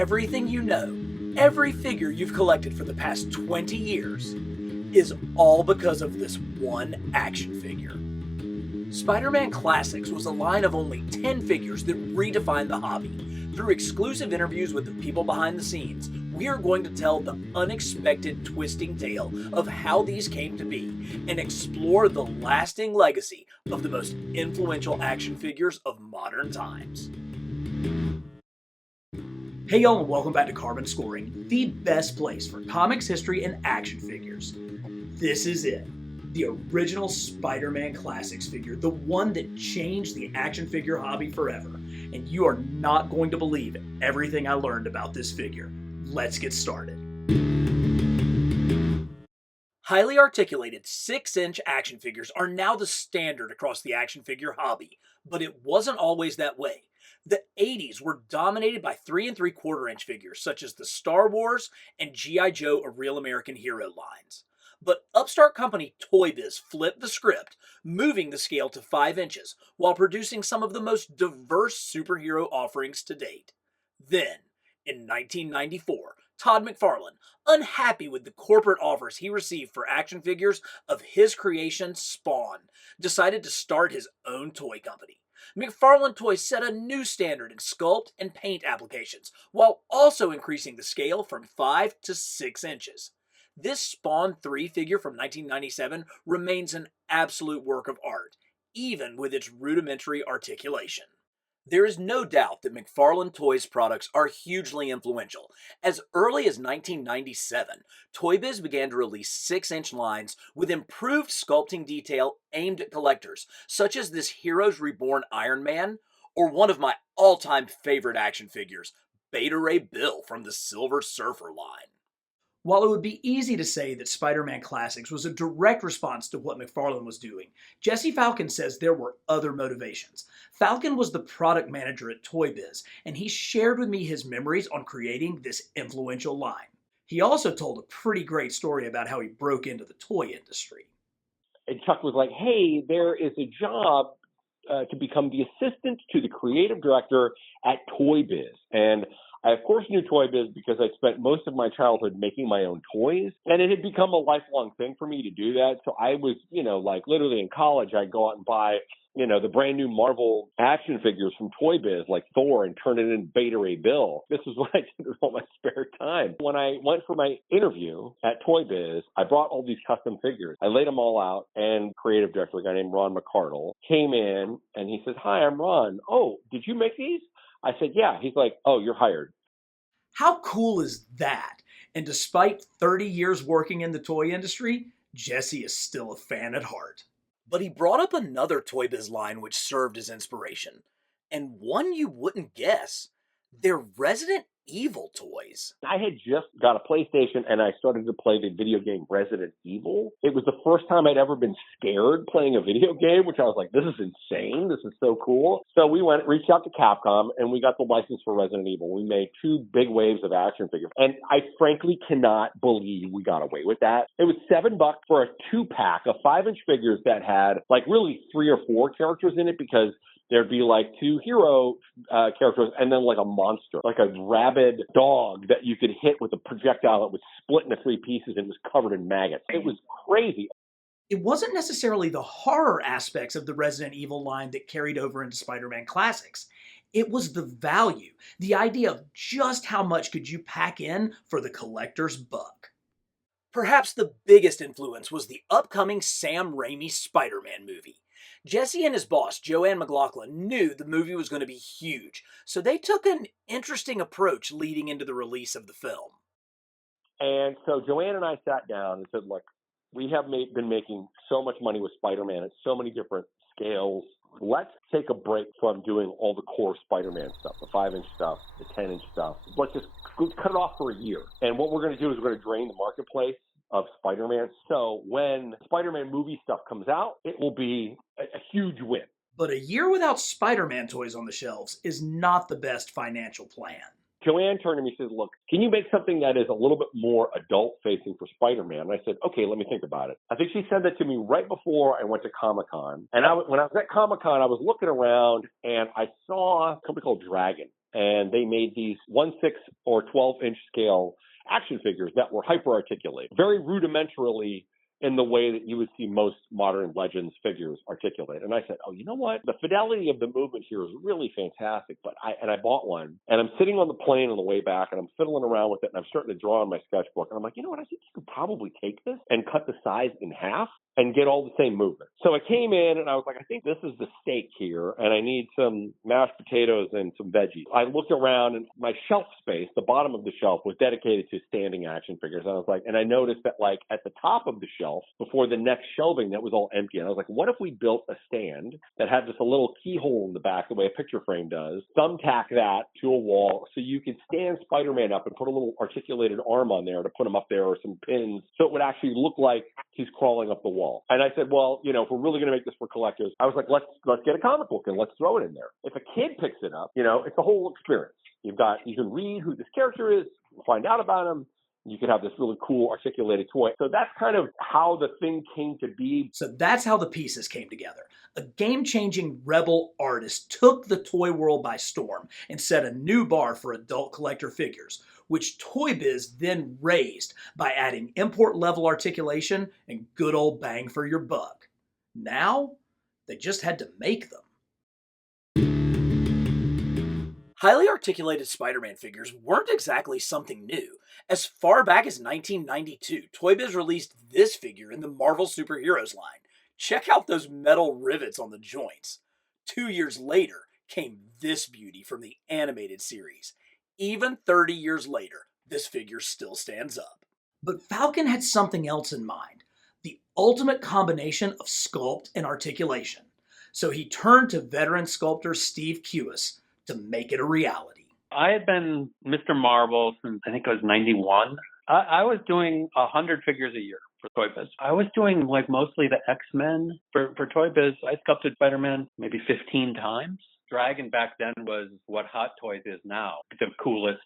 everything you know, every figure you've collected for the past 20 years, is all because of this one action figure. Spider-Man Classics was a line of only 10 figures that redefined the hobby. Through exclusive interviews with the people behind the scenes, we are going to tell the unexpected twisting tale of how these came to be and explore the lasting legacy of the most influential action figures of modern times. Hey y'all, and welcome back to Carbon Scoring, the best place for comics history and action figures. This is it. The original Spider-Man Classics figure, the one that changed the action figure hobby forever. And you are not going to believe everything I learned about this figure. Let's get started. Highly articulated 6-inch action figures are now the standard across the action figure hobby, but it wasn't always that way. The 80s were dominated by 3 3/4-inch figures such as the Star Wars and G.I. Joe A Real American Hero lines. But upstart company Toy Biz flipped the script, moving the scale to 5 inches while producing some of the most diverse superhero offerings to date. Then, in 1994, Todd McFarlane, unhappy with the corporate offers he received for action figures of his creation Spawn, decided to start his own toy company. McFarland Toys set a new standard in sculpt and paint applications, while also increasing the scale from 5 to 6 inches. This Spawn 3 figure from 1997 remains an absolute work of art, even with its rudimentary articulation. There is no doubt that McFarland Toys products are hugely influential. As early as 1997, Toy Biz began to release 6-inch lines with improved sculpting detail aimed at collectors, such as this Heroes Reborn Iron Man, or one of my all-time favorite action figures, Beta Ray Bill from the Silver Surfer line. While it would be easy to say that Spider-Man Classics was a direct response to what McFarlane was doing, Jesse Falcon says there were other motivations. Falcon was the product manager at Toy Biz, and he shared with me his memories on creating this influential line. He also told a pretty great story about how he broke into the toy industry. And Chuck was like, hey, there is a job to become the assistant to the creative director at Toy Biz. And I, of course, knew Toy Biz because I spent most of my childhood making my own toys, and it had become a lifelong thing for me to do that. So I was, like literally in college, I'd go out and buy, the brand new Marvel action figures from Toy Biz, like Thor, and turn it in Beta Ray Bill. This is what I did with all my spare time. When I went for my interview at Toy Biz, I brought all these custom figures. I laid them all out, and creative director, a guy named Ron McCardle, came in, and he says, hi, I'm Ron. Oh, did you make these? I said, yeah. He's like, oh, you're hired. How cool is that? And despite 30 years working in the toy industry, Jesse is still a fan at heart. But he brought up another Toy Biz line which served as inspiration, and one you wouldn't guess. They're Resident Evil toys. I had just got a PlayStation and I started to play the video game Resident Evil. It was the first time I'd ever been scared playing a video game, which I was like, this is insane. This is so cool. So we reached out to Capcom, and we got the license for Resident Evil. We made 2 big waves of action figures. And I frankly cannot believe we got away with that. It was $7 for a 2-pack of 5-inch figures that had like really 3 or 4 characters in it, because there'd be like 2 hero characters and then like a monster, like a rabid dog that you could hit with a projectile that would split into 3 pieces and was covered in maggots. It was crazy. It wasn't necessarily the horror aspects of the Resident Evil line that carried over into Spider-Man Classics. It was the value, the idea of just how much could you pack in for the collector's buck. Perhaps the biggest influence was the upcoming Sam Raimi Spider-Man movie. Jesse and his boss, Joanne McLaughlin, knew the movie was going to be huge, so they took an interesting approach leading into the release of the film. And so Joanne and I sat down and said, look, we have been making so much money with Spider-Man at so many different scales. Let's take a break from doing all the core Spider-Man stuff, the 5-inch stuff, the 10-inch stuff. Let's just cut it off for a year. And what we're going to do is we're going to drain the marketplace of Spider-Man. So when Spider-Man movie stuff comes out, it will be a huge win. But a year without Spider-Man toys on the shelves is not the best financial plan. Joanne turned to me and said, look, can you make something that is a little bit more adult-facing for Spider-Man? And I said, okay, let me think about it. I think she said that to me right before I went to Comic-Con. And when I was at Comic-Con, I was looking around, and I saw a company called Dragon. and they made these 1/6 or 12-inch scale action figures that were hyper-articulated, very rudimentarily in the way that you would see most modern Legends figures articulate. And I said, oh, you know what? The fidelity of the movement here is really fantastic. But I bought one, and I'm sitting on the plane on the way back, and I'm fiddling around with it, and I'm starting to draw in my sketchbook. And I'm like, you know what? I think you could probably take this and cut the size in half and get all the same movement. So I came in, and I was like, I think this is the steak here, and I need some mashed potatoes and some veggies. I looked around, and my shelf space, the bottom of the shelf, was dedicated to standing action figures. And I was like, and I noticed that, like, at the top of the shelf, before the next shelving, that was all empty. And I was like, what if we built a stand that had just a little keyhole in the back, the way a picture frame does, thumbtack that to a wall so you could stand Spider-Man up and put a little articulated arm on there to put him up there, or some pins, so it would actually look like he's crawling up the wall. And I said, well, you know, if we're really going to make this for collectors, I was like, let's get a comic book and let's throw it in there. If a kid picks it up, you know, it's a whole experience. You can read who this character is, find out about him. You could have this really cool articulated toy. So that's kind of how the thing came to be. So that's how the pieces came together. A game-changing rebel artist took the toy world by storm and set a new bar for adult collector figures, which Toy Biz then raised by adding import-level articulation and good old bang for your buck. Now, they just had to make them. Highly articulated Spider-Man figures weren't exactly something new. As far back as 1992, Toy Biz released this figure in the Marvel Superheroes line. Check out those metal rivets on the joints. 2 years later came this beauty from the animated series. Even 30 years later, this figure still stands up. But Falcon had something else in mind, the ultimate combination of sculpt and articulation. So he turned to veteran sculptor Steve Kiwus to make it a reality. I had been Mr. Marvel since I think it was 91. I was doing 100 figures a year for Toy Biz. I was doing like mostly the X-Men for Toy Biz. I sculpted Spider-Man maybe 15 times. Dragon back then was what Hot Toys is now, the coolest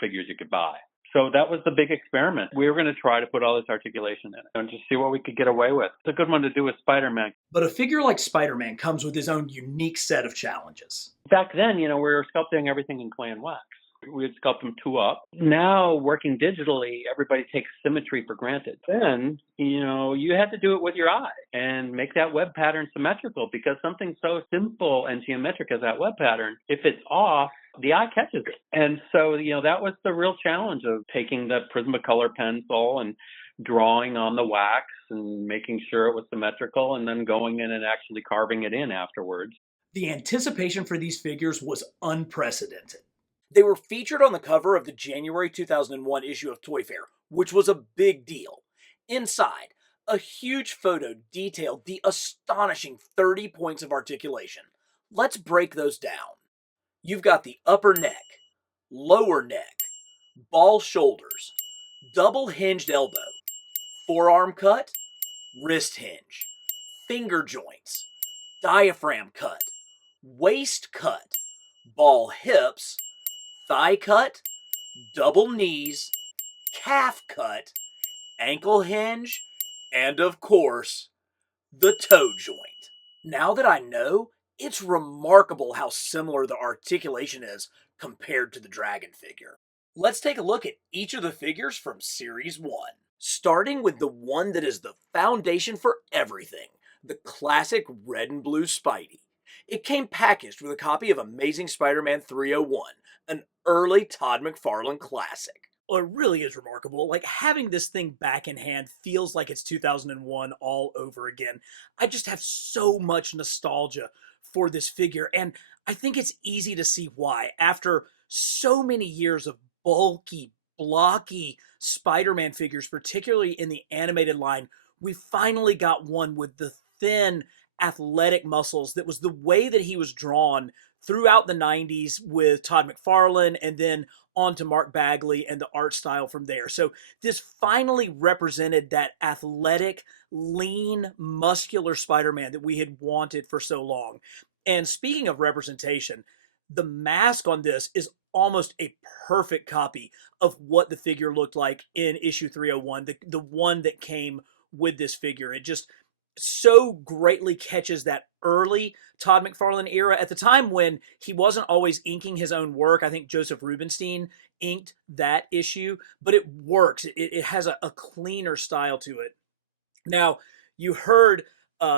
figures you could buy. So that was the big experiment. We were going to try to put all this articulation in it and just see what we could get away with. It's a good one to do with Spider-Man. But a figure like Spider-Man comes with his own unique set of challenges. Back then, we were sculpting everything in clay and wax. We would sculpt them two up. Now, working digitally, everybody takes symmetry for granted. Then, you had to do it with your eye and make that web pattern symmetrical, because something so simple and geometric as that web pattern, if it's off, the eye catches it. And so, that was the real challenge of taking the Prismacolor pencil and drawing on the wax and making sure it was symmetrical, and then going in and actually carving it in afterwards. The anticipation for these figures was unprecedented. They were featured on the cover of the January 2001 issue of Toy Fair, which was a big deal. Inside, a huge photo detailed the astonishing 30 points of articulation. Let's break those down. You've got the upper neck, lower neck, ball shoulders, double hinged elbow, forearm cut, wrist hinge, finger joints, diaphragm cut, waist cut, ball hips, thigh cut, double knees, calf cut, ankle hinge, and of course, the toe joint. Now that I know, it's remarkable how similar the articulation is compared to the dragon figure. Let's take a look at each of the figures from Series 1. Starting with the one that is the foundation for everything, the classic red and blue Spidey. It came packaged with a copy of Amazing Spider-Man 301, an early Todd McFarlane classic. Well, it really is remarkable. Like, having this thing back in hand feels like it's 2001 all over again. I just have so much nostalgia for this figure, and I think it's easy to see why. After so many years of bulky, blocky Spider-Man figures, particularly in the animated line, we finally got one with the thin, athletic muscles that was the way that he was drawn throughout the 90s with Todd McFarlane, and then on to Mark Bagley and the art style from there. So this finally represented that athletic, lean, muscular Spider-Man that we had wanted for so long. And speaking of representation, the mask on this is almost a perfect copy of what the figure looked like in issue 301, the one that came with this figure. It just so greatly catches that early Todd McFarlane era at the time when he wasn't always inking his own work. I think Joseph Rubinstein inked that issue, but it works. It has a cleaner style to it. Now, you heard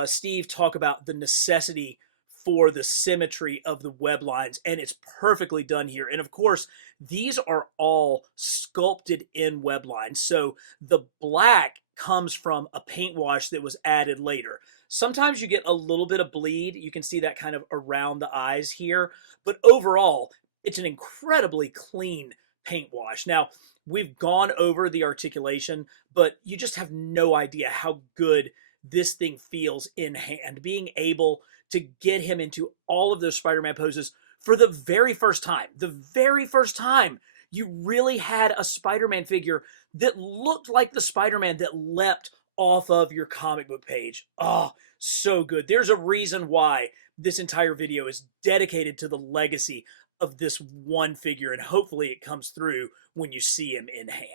Steve talk about the necessity for the symmetry of the web lines, and it's perfectly done here. And of course, these are all sculpted in web lines. So the black comes from a paint wash that was added later. Sometimes you get a little bit of bleed. You can see that kind of around the eyes here. But overall, it's an incredibly clean paint wash. Now, we've gone over the articulation, but you just have no idea how good this thing feels in hand. Being able to get him into all of those Spider-Man poses for the very first time. The very first time you really had a Spider-Man figure that looked like the Spider-Man that leapt off of your comic book page. Oh, so good. There's a reason why this entire video is dedicated to the legacy of this one figure, and hopefully it comes through when you see him in hand.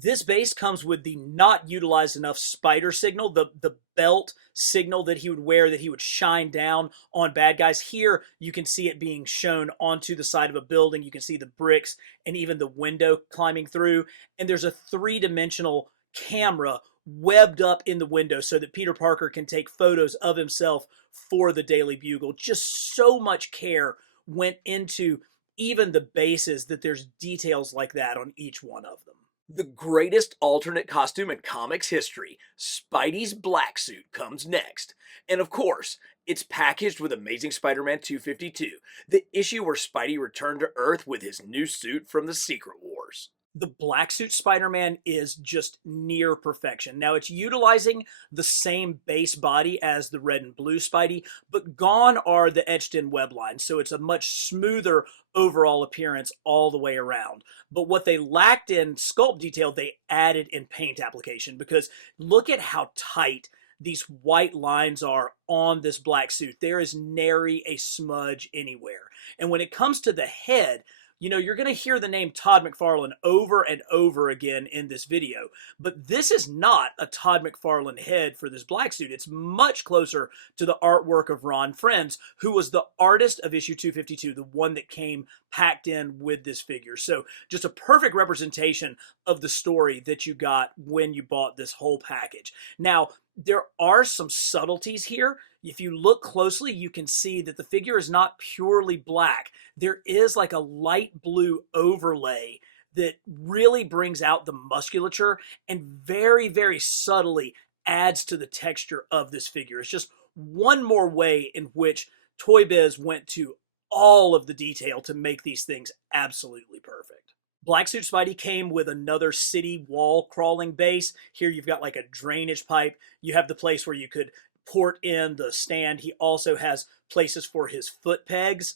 This base comes with the not utilized enough spider signal, the belt signal that he would wear, that he would shine down on bad guys. Here, you can see it being shown onto the side of a building. You can see the bricks and even the window climbing through. And there's a three-dimensional camera webbed up in the window so that Peter Parker can take photos of himself for the Daily Bugle. Just so much care went into even the bases that there's details like that on each one of them. The greatest alternate costume in comics history, Spidey's black suit, comes next. And of course, it's packaged with Amazing Spider-Man 252, the issue where Spidey returned to Earth with his new suit from the Secret Wars. The black suit Spider-Man is just near perfection. Now, it's utilizing the same base body as the red and blue Spidey, but gone are the etched-in web lines, so it's a much smoother overall appearance all the way around. But what they lacked in sculpt detail, they added in paint application, because look at how tight these white lines are on this black suit. There is nary a smudge anywhere. And when it comes to the head, you know, you're going to hear the name Todd McFarlane over and over again in this video, but this is not a Todd McFarlane head for this black suit. It's much closer to the artwork of Ron Frenz, who was the artist of issue 252, the one that came packed in with this figure. So just a perfect representation of the story that you got when you bought this whole package. Now, there are some subtleties here. If you look closely, you can see that the figure is not purely black. There is like a light blue overlay that really brings out the musculature and very, very subtly adds to the texture of this figure. It's just one more way in which Toy Biz went to all of the detail to make these things absolutely perfect. Black Suit Spidey came with another city wall crawling base. Here you've got like a drainage pipe. You have the place where you could port in the stand. He also has places for his foot pegs,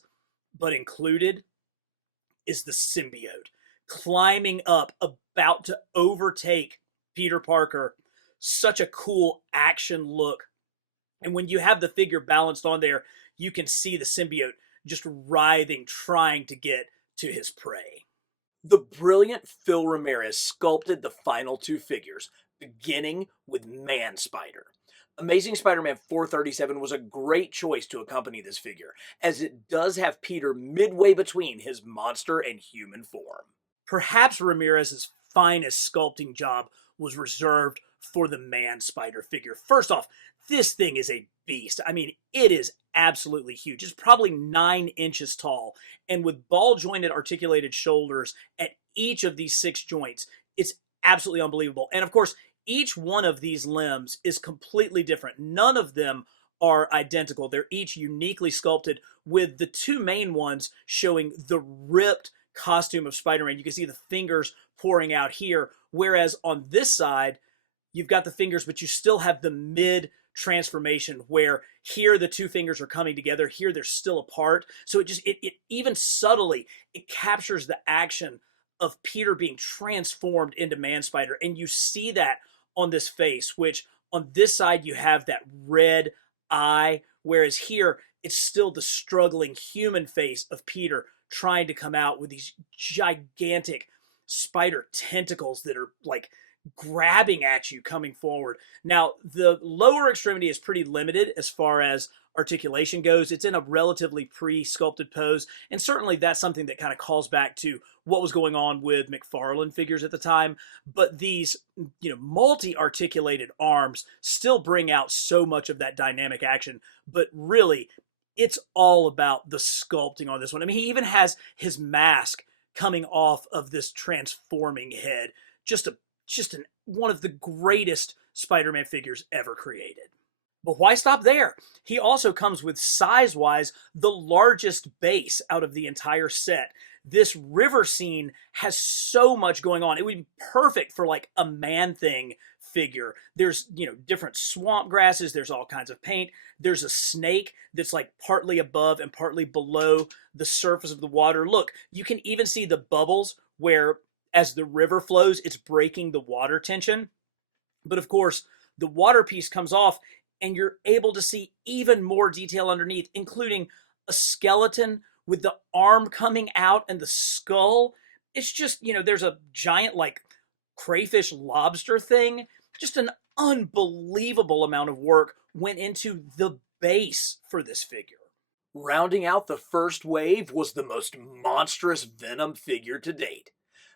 but included is the symbiote climbing up, about to overtake Peter Parker. Such a cool action look. And when you have the figure balanced on there, you can see the symbiote just writhing, trying to get to his prey. The brilliant Phil Ramirez sculpted the final two figures, beginning with Man Spider. Amazing Spider-Man 437 was a great choice to accompany this figure, as it does have Peter midway between his monster and human form. Perhaps Ramirez's finest sculpting job was reserved for the Man Spider figure. First off, this thing is a beast. I mean, it is absolutely huge. It's probably 9 inches tall, and with ball-jointed articulated shoulders at each of these 6 joints, it's absolutely unbelievable. And of course, each one of these limbs is completely different. None of them are identical. They're each uniquely sculpted, with the 2 main ones showing the ripped costume of Spider-Man. You can see the fingers pouring out here, whereas on this side, you've got the fingers, but you still have the mid-transformation where here the 2 fingers are coming together, here they're still apart. So it even subtly, it captures the action of Peter being transformed into Man Spider. And you see that on this face, which on this side you have that red eye, whereas here it's still the struggling human face of Peter trying to come out with these gigantic spider tentacles that are like grabbing at you coming forward. Now, the lower extremity is pretty limited as far as articulation goes. It's in a relatively pre-sculpted pose, and certainly that's something that kind of calls back to what was going on with McFarland figures at the time. But these, multi-articulated arms still bring out so much of that dynamic action. But really, it's all about the sculpting on this one. I mean, he even has his mask coming off of this transforming head. Just one of the greatest Spider-Man figures ever created. But why stop there? He also comes with, size-wise, the largest base out of the entire set. This river scene has so much going on. It would be perfect for like a Man-Thing figure. There's, different swamp grasses. There's all kinds of paint. There's a snake that's like partly above and partly below the surface of the water. Look, you can even see the bubbles where, as the river flows, it's breaking the water tension. But of course, the water piece comes off and you're able to see even more detail underneath, including a skeleton with the arm coming out and the skull. It's just, there's a giant like crayfish lobster thing. Just an unbelievable amount of work went into the base for this figure. Rounding out the first wave was the most monstrous Venom figure to date.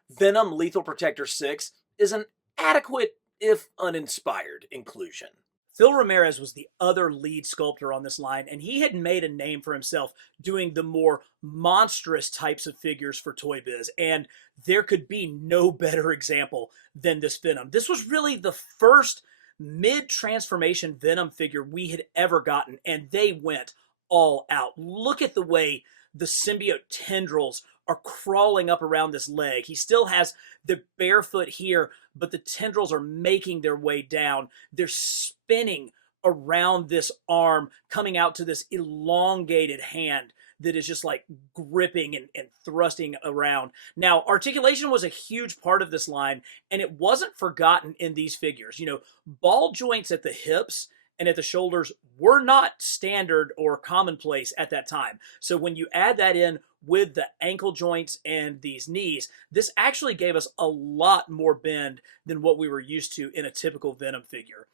Venom Lethal Protector 6 is an adequate, if uninspired, inclusion. Phil Ramirez was the other lead sculptor on this line, and he had made a name for himself doing the more monstrous types of figures for Toy Biz, and there could be no better example than this Venom. This was really the first mid-transformation Venom figure we had ever gotten, and they went all out. Look at the way the symbiote tendrils are crawling up around this leg. He still has the barefoot here, but the tendrils are making their way down. They're spinning around this arm, coming out to this elongated hand that is just like gripping and thrusting around. Now, articulation was a huge part of this line, and it wasn't forgotten in these figures. Ball joints at the hips and at the shoulders were not standard or commonplace at that time. So when you add that in with the ankle joints and these knees, this actually gave us a lot more bend than what we were used to in a typical Venom figure.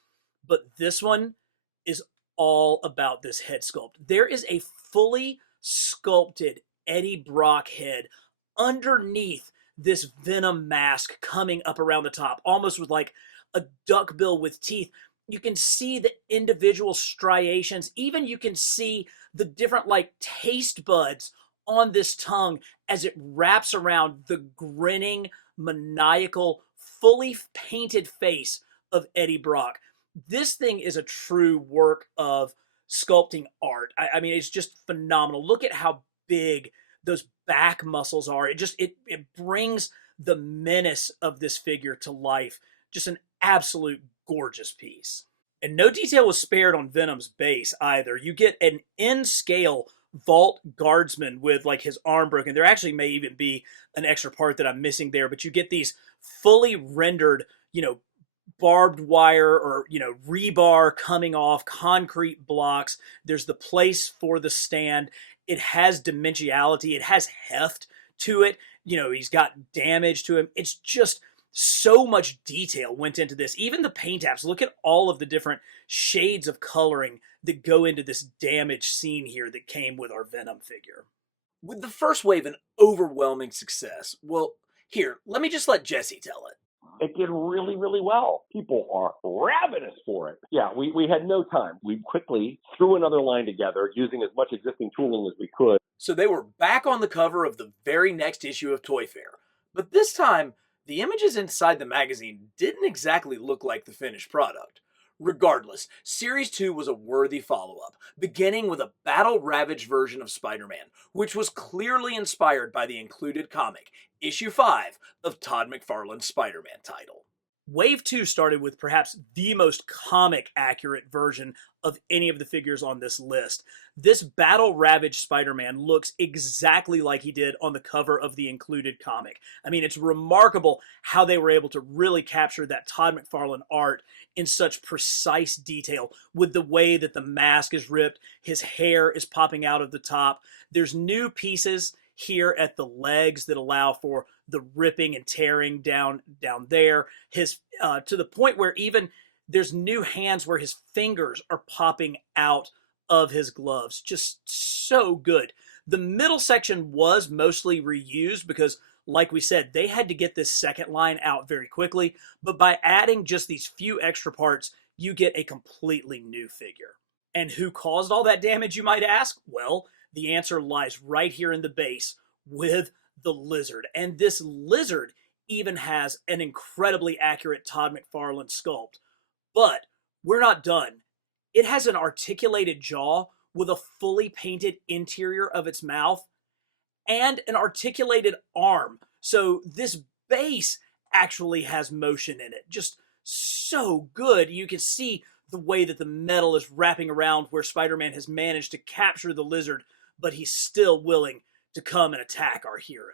But this one is all about this head sculpt. There is a fully sculpted Eddie Brock head underneath this Venom mask coming up around the top, almost with like a duckbill with teeth. You can see the individual striations. Even you can see the different like taste buds on this tongue as it wraps around the grinning, maniacal, fully painted face of Eddie Brock. This thing is a true work of sculpting art. I mean, it's just phenomenal. Look at how big those back muscles are. It brings the menace of this figure to life. Just an absolute gorgeous piece. And no detail was spared on Venom's base either. You get an in-scale vault guardsman with like his arm broken. There actually may even be an extra part that I'm missing there, but you get these fully rendered, barbed wire or, rebar coming off concrete blocks. There's the place for the stand. It has dimensionality. It has heft to it. He's got damage to him. It's just so much detail went into this. Even the paint apps, look at all of the different shades of coloring that go into this damaged scene here that came with our Venom figure. With the first wave an overwhelming success, well, here, let me just let Jesse tell it. It did really, really well. People are ravenous for it. Yeah, we had no time. We quickly threw another line together using as much existing tooling as we could. So they were back on the cover of the very next issue of Toy Fair. But this time, the images inside the magazine didn't exactly look like the finished product. Regardless, Series 2 was a worthy follow-up, beginning with a Battle Ravage version of Spider-Man, which was clearly inspired by the included comic, Issue 5 of Todd McFarlane's Spider-Man title. Wave 2 started with perhaps the most comic-accurate version of any of the figures on this list. This Battle Ravage Spider-Man looks exactly like he did on the cover of the included comic. I mean, it's remarkable how they were able to really capture that Todd McFarlane art in such precise detail with the way that the mask is ripped, his hair is popping out of the top. There's new pieces here at the legs that allow for the ripping and tearing down there. His to the point where even there's new hands where his fingers are popping out of his gloves. Just so good. The middle section was mostly reused because, like we said, they had to get this second line out very quickly. But by adding just these few extra parts, you get a completely new figure. And who caused all that damage, you might ask? Well, the answer lies right here in the base with the lizard. And this lizard even has an incredibly accurate Todd McFarlane sculpt. But we're not done. It has an articulated jaw with a fully painted interior of its mouth and an articulated arm. So this base actually has motion in it. Just so good. You can see the way that the metal is wrapping around where Spider-Man has managed to capture the lizard, but he's still willing to come and attack our hero.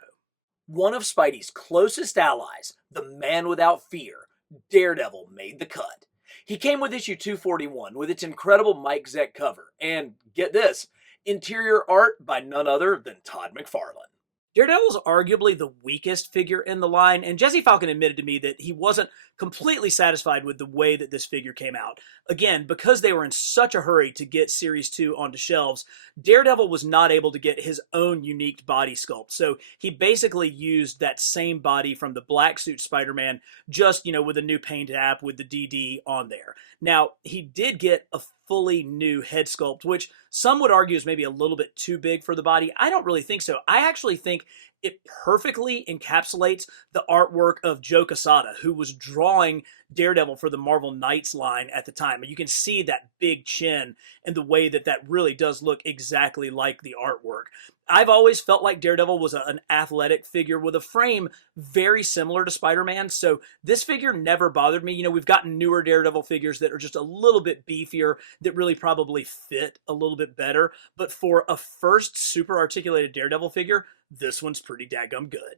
One of Spidey's closest allies, the man without fear, Daredevil, made the cut. He came with issue 241 with its incredible Mike Zeck cover, and get this, interior art by none other than Todd McFarlane. Daredevil's arguably the weakest figure in the line, and Jesse Falcon admitted to me that he wasn't completely satisfied with the way that this figure came out. Again, because they were in such a hurry to get Series 2 onto shelves, Daredevil was not able to get his own unique body sculpt, so he basically used that same body from the black suit Spider-Man, just, with a new paint app with the DD on there. Now, he did get a fully new head sculpt, which some would argue is maybe a little bit too big for the body. I don't really think so. I actually think it perfectly encapsulates the artwork of Joe Quesada, who was drawing Daredevil for the Marvel Knights line at the time. And you can see that big chin and the way that that really does look exactly like the artwork. I've always felt like Daredevil was an athletic figure with a frame very similar to Spider-Man, so this figure never bothered me. We've gotten newer Daredevil figures that are just a little bit beefier, that really probably fit a little bit better, but for a first super articulated Daredevil figure, this one's pretty daggum good.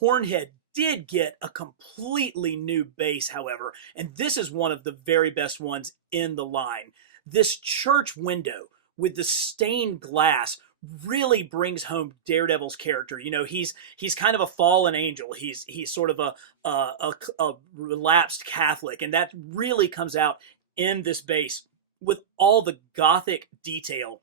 Hornhead did get a completely new base, however, and this is one of the very best ones in the line. This church window with the stained glass really brings home Daredevil's character. He's kind of a fallen angel. He's sort of a relapsed Catholic, and that really comes out in this base with all the gothic detail,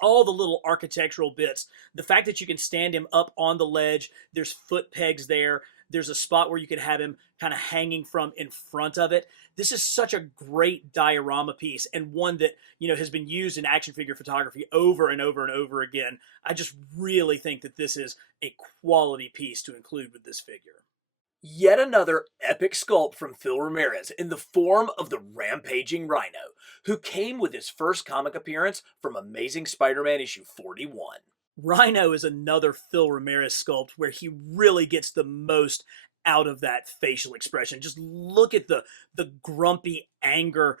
all the little architectural bits. The fact that you can stand him up on the ledge, there's foot pegs there, there's a spot where you can have him kind of hanging from in front of it. This is such a great diorama piece, and one that, has been used in action figure photography over and over and over again. I just really think that this is a quality piece to include with this figure. Yet another epic sculpt from Phil Ramirez in the form of the rampaging Rhino, who came with his first comic appearance from Amazing Spider-Man issue 41. Rhino is another Phil Ramirez sculpt where he really gets the most out of that facial expression. Just look at the grumpy anger,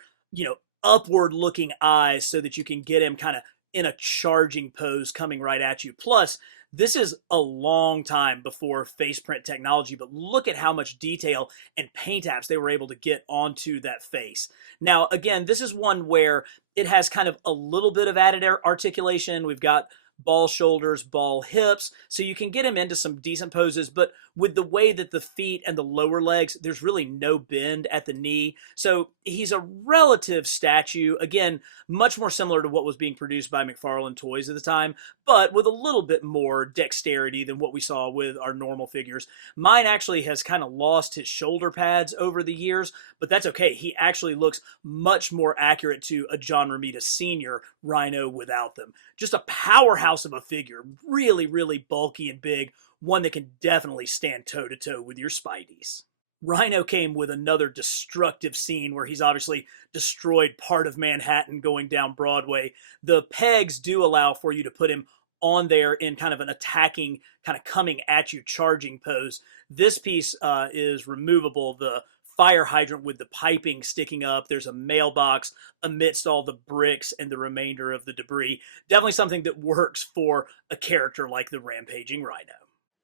upward looking eyes so that you can get him kind of in a charging pose coming right at you. Plus, this is a long time before face print technology, but look at how much detail and paint apps they were able to get onto that face. Now, again, this is one where it has kind of a little bit of added articulation. We've got ball shoulders, ball hips, so you can get him into some decent poses, but with the way that the feet and the lower legs, there's really no bend at the knee, so he's a relative statue, again, much more similar to what was being produced by McFarland Toys at the time, but with a little bit more dexterity than what we saw with our normal figures. Mine actually has kind of lost his shoulder pads over the years, but that's okay. He actually looks much more accurate to a John Romita Sr. Rhino without them. Just a powerhouse of a figure, really, really bulky and big, one that can definitely stand toe-to-toe with your Spideys. Rhino came with another destructive scene where he's obviously destroyed part of Manhattan going down Broadway. The pegs do allow for you to put him on there in kind of an attacking, kind of coming at you, charging pose. This piece is removable. The fire hydrant with the piping sticking up. There's a mailbox amidst all the bricks and the remainder of the debris. Definitely something that works for a character like the Rampaging Rhino.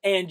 And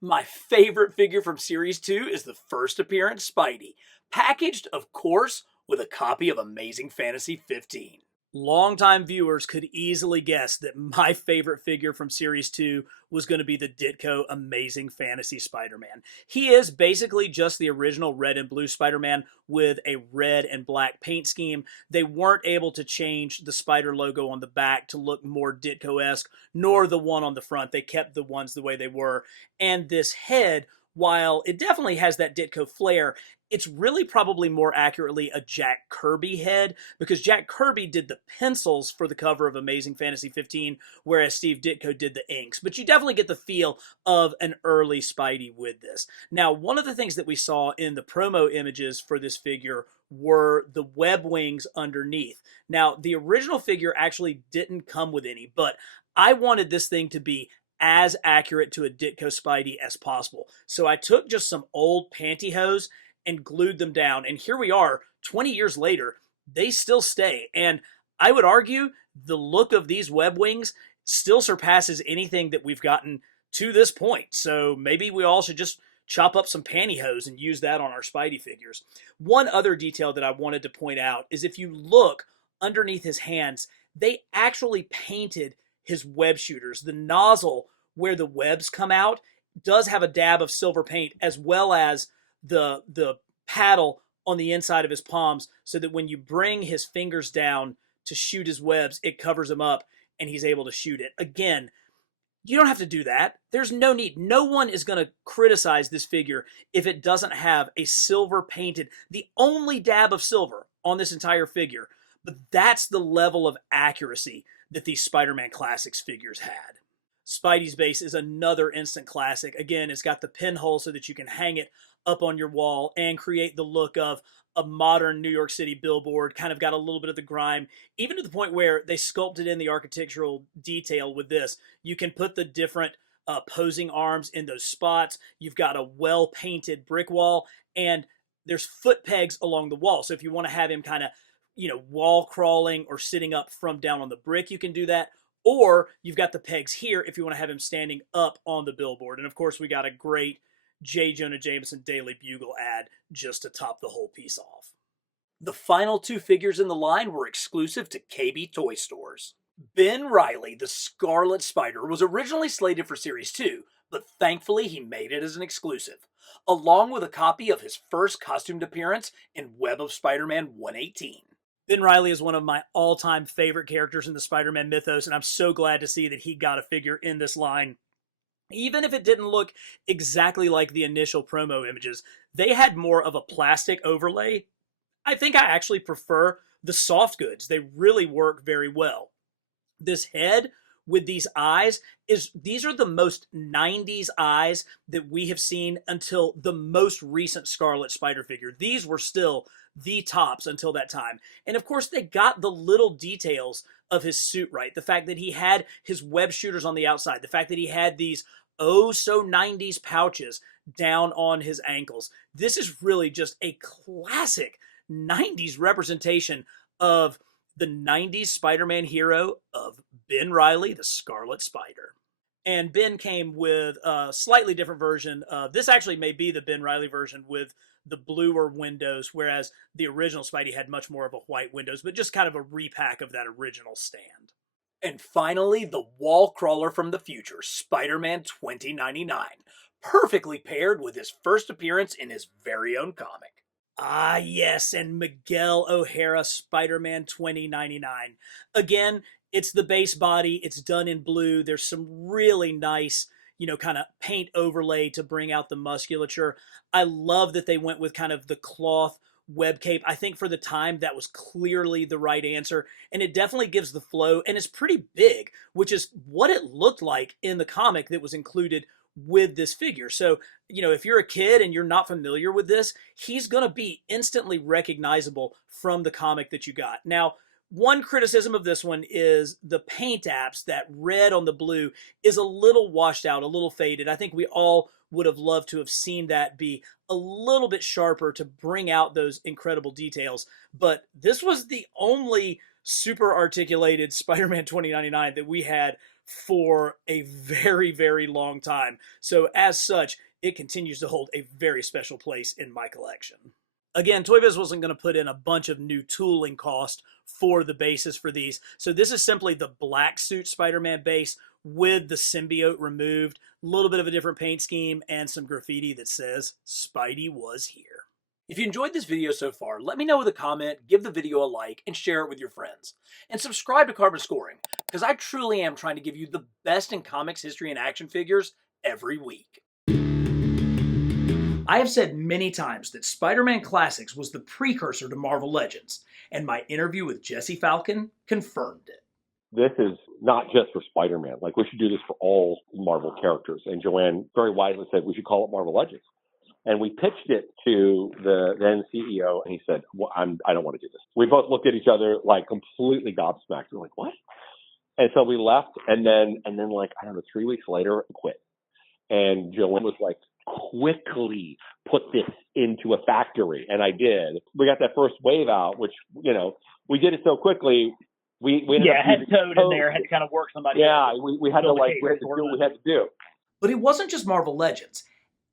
my favorite figure from Series 2 is the first appearance Spidey, packaged, of course, with a copy of Amazing Fantasy 15. Longtime viewers could easily guess that my favorite figure from Series 2 was going to be the Ditko Amazing Fantasy Spider-Man. He is basically just the original red and blue Spider-Man with a red and black paint scheme. They weren't able to change the Spider logo on the back to look more Ditko-esque, nor the one on the front. They kept the ones the way they were. And this head, while it definitely has that Ditko flair, it's really probably more accurately a Jack Kirby head, because Jack Kirby did the pencils for the cover of Amazing Fantasy 15, whereas Steve Ditko did the inks. But you definitely get the feel of an early Spidey with this. Now, one of the things that we saw in the promo images for this figure were the web wings underneath. Now, the original figure actually didn't come with any, but I wanted this thing to be as accurate to a Ditko Spidey as possible. So I took just some old pantyhose and glued them down. And here we are, 20 years later, they still stay. And I would argue the look of these web wings still surpasses anything that we've gotten to this point. So maybe we all should just chop up some pantyhose and use that on our Spidey figures. One other detail that I wanted to point out is if you look underneath his hands, they actually painted his web shooters. The nozzle where the webs come out does have a dab of silver paint, as well as the paddle on the inside of his palms, so that when you bring his fingers down to shoot his webs, it covers them up and he's able to shoot it. Again, you don't have to do that. There's no need. No one is going to criticize this figure if it doesn't have a silver painted, the only dab of silver on this entire figure. But that's the level of accuracy that these Spider-Man Classics figures had. Spidey's base is another instant classic. Again, it's got the pinhole so that you can hang it up on your wall and create the look of a modern New York City billboard. Kind of got a little bit of the grime, even to the point where they sculpted in the architectural detail with this. You can put the different posing arms in those spots. You've got a well-painted brick wall, and there's foot pegs along the wall. So if you want to have him kind of, wall crawling or sitting up from down on the brick, you can do that. Or you've got the pegs here if you want to have him standing up on the billboard. And of course, we got a great J. Jonah Jameson Daily Bugle ad just to top the whole piece off. The final two figures in the line were exclusive to KB Toy Stores. Ben Reilly, the Scarlet Spider, was originally slated for Series 2, but thankfully he made it as an exclusive, along with a copy of his first costumed appearance in Web of Spider-Man 118. Ben Reilly is one of my all-time favorite characters in the Spider-Man mythos, and I'm so glad to see that he got a figure in this line. Even if it didn't look exactly like the initial promo images, they had more of a plastic overlay. I think I actually prefer the soft goods. They really work very well. This head with these eyes, these are the most 90s eyes that we have seen until the most recent Scarlet Spider figure. These were still the tops until that time. And of course, they got the little details of his suit right. The fact that he had his web shooters on the outside, the fact that he had these oh so 90s pouches down on his ankles. This is really just a classic 90s representation of the 90s Spider-Man hero of Ben Reilly, the Scarlet Spider. And Ben came with a slightly different version. This actually may be the Ben Reilly version with the bluer windows, whereas the original Spidey had much more of a white windows, but just kind of a repack of that original stand. And finally, the wall crawler from the future, Spider-Man 2099, perfectly paired with his first appearance in his very own comic. Ah, yes, and Miguel O'Hara, Spider-Man 2099. Again, it's the base body. It's done in blue. There's some really nice, kind of paint overlay to bring out the musculature. I love that they went with kind of the cloth web cape. I think for the time that was clearly the right answer, and it definitely gives the flow, and it's pretty big, which is what it looked like in the comic that was included with this figure. So, if you're a kid and you're not familiar with this, he's going to be instantly recognizable from the comic that you got. Now, one criticism of this one is the paint apps. That red on the blue is a little washed out, a little faded. I think we all would have loved to have seen that be a little bit sharper to bring out those incredible details. But this was the only super articulated Spider-Man 2099 that we had for a very, very long time. So as such, it continues to hold a very special place in my collection. Again, Toy Biz wasn't going to put in a bunch of new tooling cost for the bases for these. So this is simply the black suit Spider-Man base with the symbiote removed, a little bit of a different paint scheme, and some graffiti that says, Spidey was here. If you enjoyed this video so far, let me know with a comment, give the video a like, and share it with your friends. And subscribe to Carbon Scoring, because I truly am trying to give you the best in comics, history, and action figures every week. I have said many times that Spider-Man Classics was the precursor to Marvel Legends, and my interview with Jesse Falcon confirmed it. This is not just for Spider-Man. Like, we should do this for all Marvel characters. And Joanne very wisely said we should call it Marvel Legends. And we pitched it to the then CEO, and he said, well, I don't want to do this. We both looked at each other like completely gobsmacked. We're like, what? And so we left, and then like, I don't know, 3 weeks later, quit. And Joanne was like, quickly put this into a factory. And I did. We got that first wave out, which, you know, we did it so quickly. We had code in there, had to kind of work somebody. Yeah, we had to do what we had to do. But it wasn't just Marvel Legends.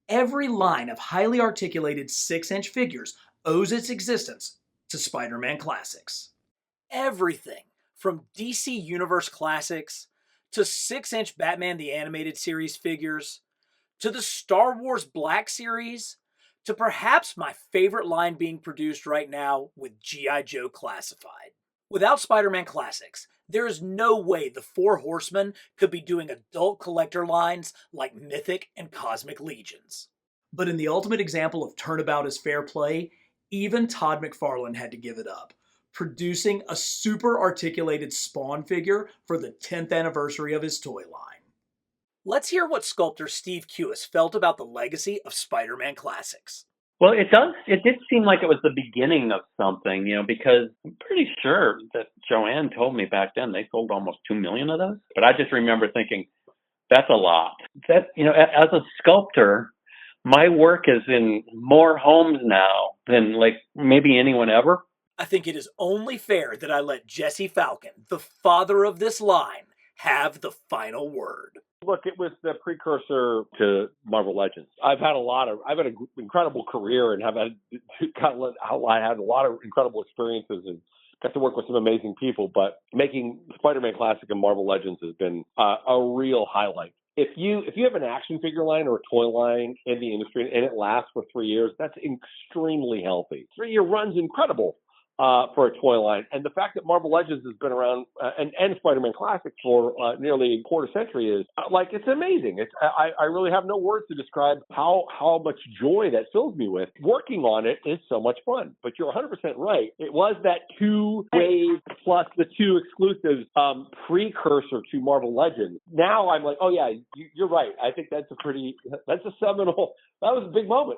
Every line of highly articulated 6-inch figures owes its existence to Spider-Man Classics. Everything from DC Universe Classics to 6-inch Batman the Animated Series figures to the Star Wars Black Series to perhaps my favorite line being produced right now with G.I. Joe Classified. Without Spider-Man Classics, there is no way the Four Horsemen could be doing adult collector lines like Mythic and Cosmic Legions. But in the ultimate example of turnabout is fair play, even Todd McFarlane had to give it up, producing a super articulated Spawn figure for the 10th anniversary of his toy line. Let's hear what sculptor Steve Kiwus felt about the legacy of Spider-Man Classics. Well, it did seem like it was the beginning of something, you know, because I'm pretty sure that Joanne told me back then they sold almost 2 million of those. But I just remember thinking, that's a lot. That, you know, as a sculptor, my work is in more homes now than like maybe anyone ever. I think it is only fair that I let Jesse Falcon, the father of this line, have the final word. Look, it was the precursor to Marvel Legends. I've had an incredible career and I had a lot of incredible experiences and got to work with some amazing people. But making Spider-Man Classic and Marvel Legends has been a real highlight. If you have an action figure line or a toy line in the industry and it lasts for 3 years, that's extremely healthy. 3-year run's incredible for a toy line. And the fact that Marvel Legends has been around and Spider-Man Classic for nearly a quarter century is it's amazing. I really have no words to describe how much joy that fills me with. Working on it is so much fun. But you're 100% right. It was that 2 wave plus the 2 exclusives precursor to Marvel Legends. Now I'm like, oh yeah, you're right. I think that's a seminal. That was a big moment.